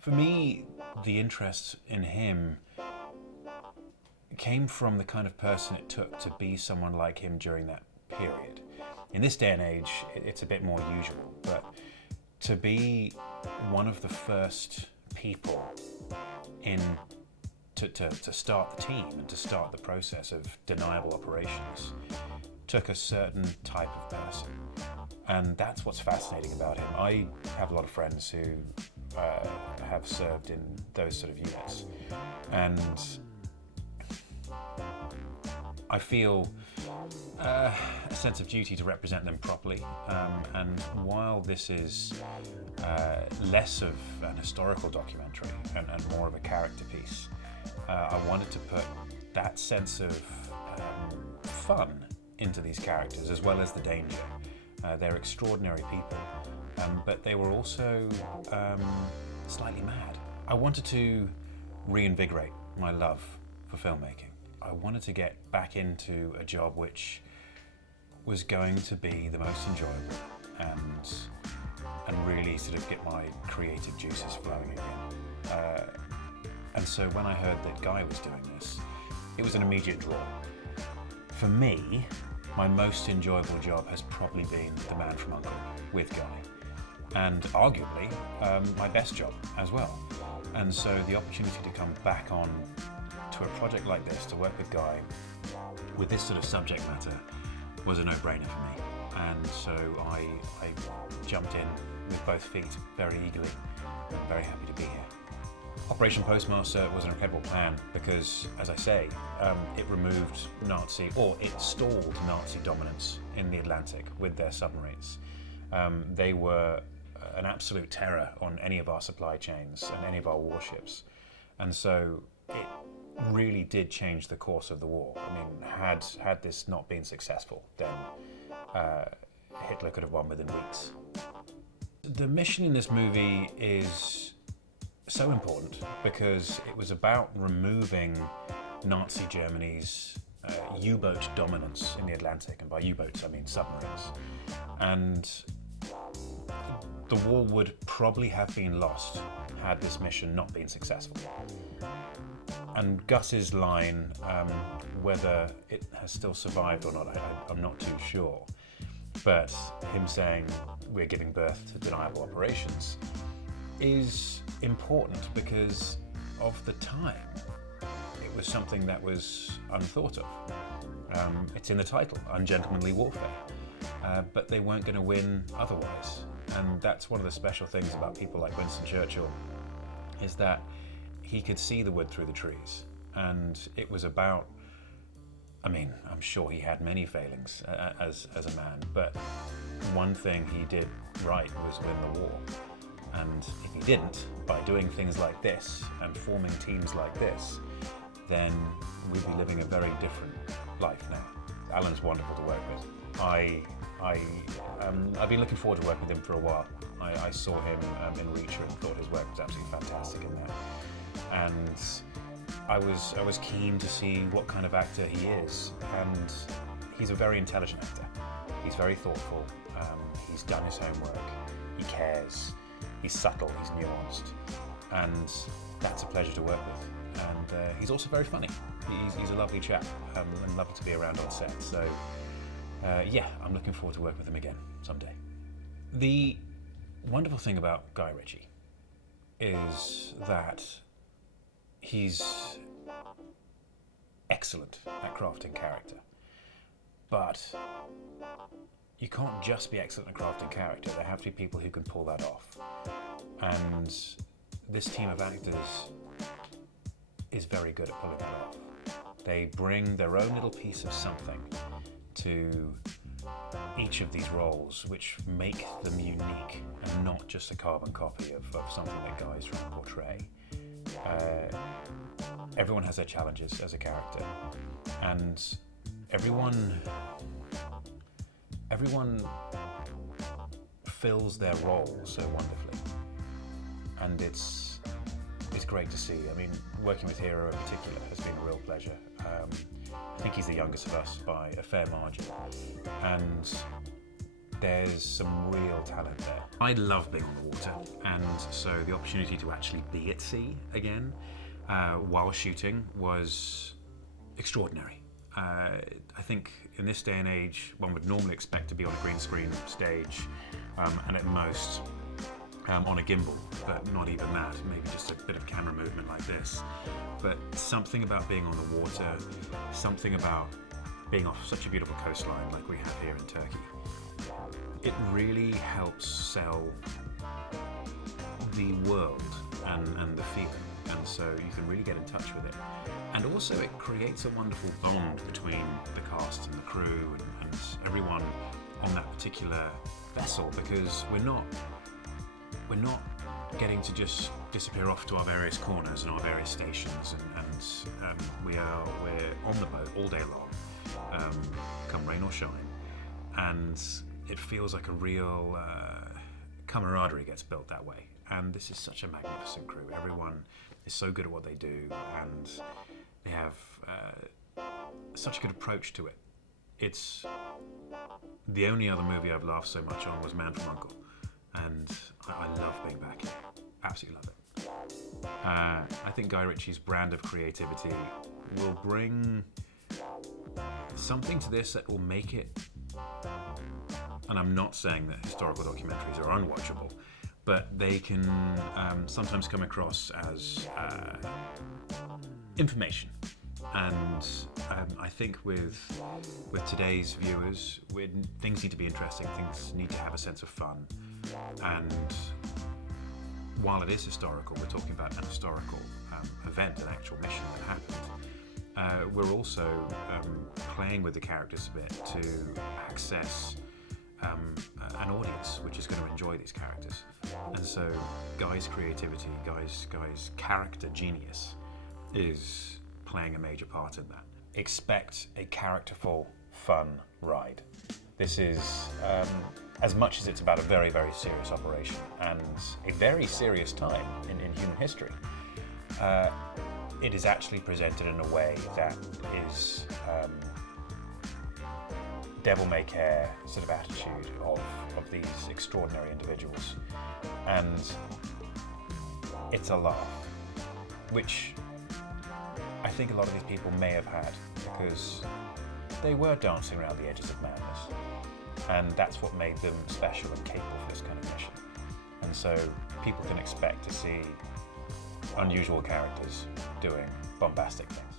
For me, the interest in him came from the kind of person it took to be someone like him during that period. In this day and age, it's a bit more usual, but to be one of the first people to start the team and to start the process of deniable operations took a certain type of person. And that's what's fascinating about him. I have a lot of friends who have served in those sort of units, and I feel a sense of duty to represent them properly. And while this is less of an historical documentary and more of a character piece, I wanted to put that sense of fun into these characters as well as the danger. They're extraordinary people, but they were also slightly mad. I wanted to reinvigorate my love for filmmaking. I wanted to get back into a job which was going to be the most enjoyable and really sort of get my creative juices flowing again. And so when I heard that Guy was doing this, it was an immediate draw. For me, my most enjoyable job has probably been The Man from U.N.C.L.E. with Guy, and arguably my best job as well. And so the opportunity to come back on to a project like this, to work with Guy, with this sort of subject matter, was a no-brainer for me. And so I jumped in with both feet very eagerly. I'm very happy to be here. Operation Postmaster was an incredible plan because, as I say, it removed it stalled Nazi dominance in the Atlantic with their submarines. They were an absolute terror on any of our supply chains and any of our warships. And so it really did change the course of the war. I mean, had this not been successful, then Hitler could have won within weeks. The mission in this movie is so important because it was about removing Nazi Germany's U-boat dominance in the Atlantic, and by U-boats I mean submarines. And the war would probably have been lost had this mission not been successful. And Gus's line, whether it has still survived or not, I'm not too sure, but him saying we're giving birth to deniable operations is important because of the time. It was something that was unthought of. It's in the title, Ungentlemanly warfare, but they weren't going to win otherwise. And that's one of the special things about people like Winston Churchill, is that he could see the wood through the trees. And it was about, I mean, I'm sure he had many failings as a man, but one thing he did right was win the war. And if he didn't, by doing things like this and forming teams like this, then we'd be living a very different life now. Alan's wonderful to work with. I've been looking forward to working with him for a while. I saw him in Reacher and thought his work was absolutely fantastic in that. And I was keen to see what kind of actor he is. And he's a very intelligent actor. He's very thoughtful. He's done his homework. He cares. He's subtle. He's nuanced. And that's a pleasure to work with. And he's also very funny. He's a lovely chap and lovely to be around on set. So yeah, I'm looking forward to working with him again someday. The wonderful thing about Guy Ritchie is that he's excellent at crafting character, but you can't just be excellent at crafting character. There have to be people who can pull that off. And this team of actors is very good at pulling that off. They bring their own little piece of something to each of these roles, which make them unique and not just a carbon copy of something that Guy's trying to portray. Everyone has their challenges as a character, and everyone fills their role so wonderfully, and it's is great to see. I mean, working with Hero in particular has been a real pleasure. I think he's the youngest of us by a fair margin, and there's some real talent there. I love being on the water, and so the opportunity to actually be at sea again while shooting was extraordinary. I think in this day and age, one would normally expect to be on a green screen stage and at most on a gimbal, but not even that, maybe just a bit of camera movement like this. But something about being on the water, something about being off such a beautiful coastline like we have here in Turkey, it really helps sell the world and the feeling, and so you can really get in touch with it. And also it creates a wonderful bond between the cast and the crew and everyone on that particular vessel, because we're not getting to just disappear off to our various corners and our various stations, and we're on the boat all day long, come rain or shine, and it feels like a real camaraderie gets built that way. And this is such a magnificent crew. Everyone is so good at what they do, and they have such a good approach to it. It's the only other movie I've laughed so much on was Man from U.N.C.L.E., and I love being back here. Absolutely love it. I think Guy Ritchie's brand of creativity will bring something to this that will make it, and I'm not saying that historical documentaries are unwatchable, but they can sometimes come across as information. And I think with today's viewers, things need to be interesting, things need to have a sense of fun. And while it is historical, we're talking about an historical event, an actual mission that happened. We're also playing with the characters a bit to access an audience which is going to enjoy these characters. And so Guy's creativity, Guy's character genius is playing a major part in that. Expect a characterful, fun ride. This is, as much as it's about a very, very serious operation and a very serious time in human history, it is actually presented in a way that is devil-may-care sort of attitude of these extraordinary individuals. And it's a laugh, which I think a lot of these people may have had because they were dancing around the edges of madness, and that's what made them special and capable for this kind of mission. And so people can expect to see unusual characters doing bombastic things.